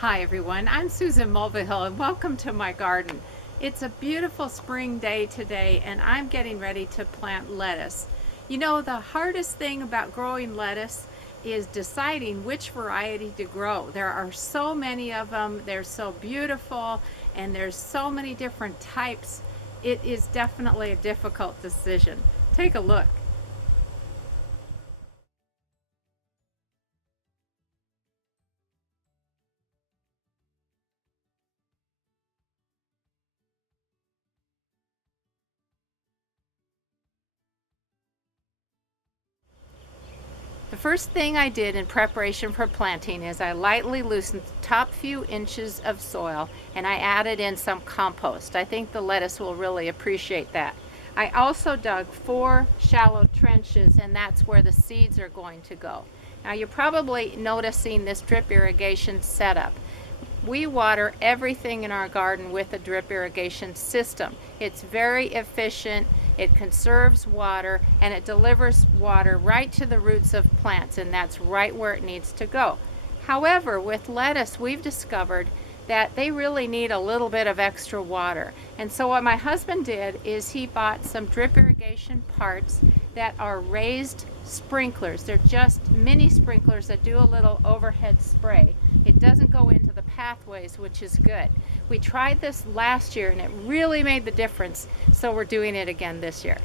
Hi everyone, I'm Susan Mulvihill and welcome to my garden. It's a beautiful spring day today and I'm getting ready to plant lettuce. You know, the hardest thing about growing lettuce is deciding which variety to grow. There are so many of them, they're so beautiful, and there's so many different types. It is definitely a difficult decision. Take a look. The first thing I did in preparation for planting is I lightly loosened the top few inches of soil and I added in some compost. I think the lettuce will really appreciate that. I also dug 4 shallow trenches, and that's where the seeds are going to go. Now you're probably noticing this drip irrigation setup. We water everything in our garden with a drip irrigation system. It's very efficient, it conserves water, and it delivers water right to the roots of plants, and that's right where it needs to go. However, with lettuce, we've discovered that they really need a little bit of extra water. And so what my husband did is he bought some drip irrigation parts that are raised sprinklers. They're just mini sprinklers that do a little overhead spray. It doesn't go into the pathways, which is good. We tried this last year and it really made the difference, so we're doing it again this year.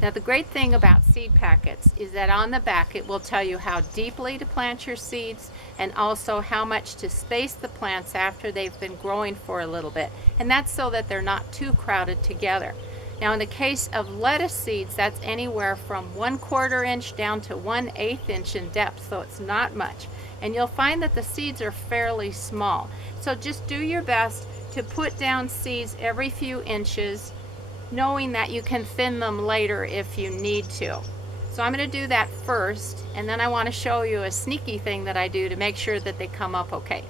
Now the great thing about seed packets is that on the back it will tell you how deeply to plant your seeds and also how much to space the plants after they've been growing for a little bit. And that's so that they're not too crowded together. Now in the case of lettuce seeds, that's anywhere from 1/4 inch down to 1/8 inch in depth, so it's not much. And you'll find that the seeds are fairly small. So just do your best to put down seeds every few inches, knowing that you can thin them later if you need to. So I'm going to do that first, and then I want to show you a sneaky thing that I do to make sure that they come up okay.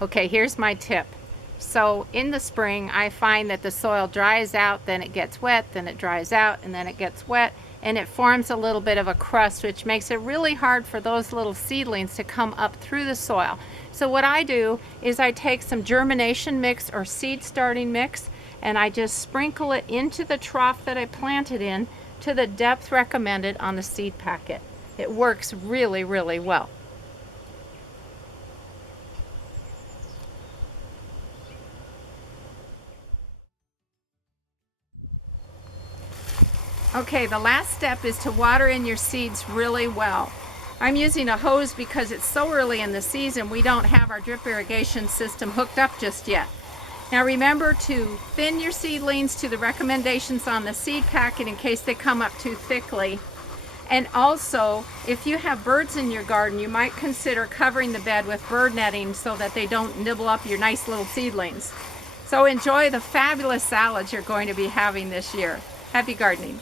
Okay, here's my tip. So in the spring, I find that the soil dries out, then it gets wet, then it dries out, and then it gets wet, and it forms a little bit of a crust, which makes it really hard for those little seedlings to come up through the soil. So what I do is I take some germination mix or seed starting mix, and I just sprinkle it into the trough that I planted in to the depth recommended on the seed packet. It works really, really well. Okay, the last step is to water in your seeds really well. I'm using a hose because it's so early in the season we don't have our drip irrigation system hooked up just yet. Now remember to thin your seedlings to the recommendations on the seed packet in case they come up too thickly. And also, if you have birds in your garden, you might consider covering the bed with bird netting so that they don't nibble up your nice little seedlings. So enjoy the fabulous salads you're going to be having this year. Happy gardening.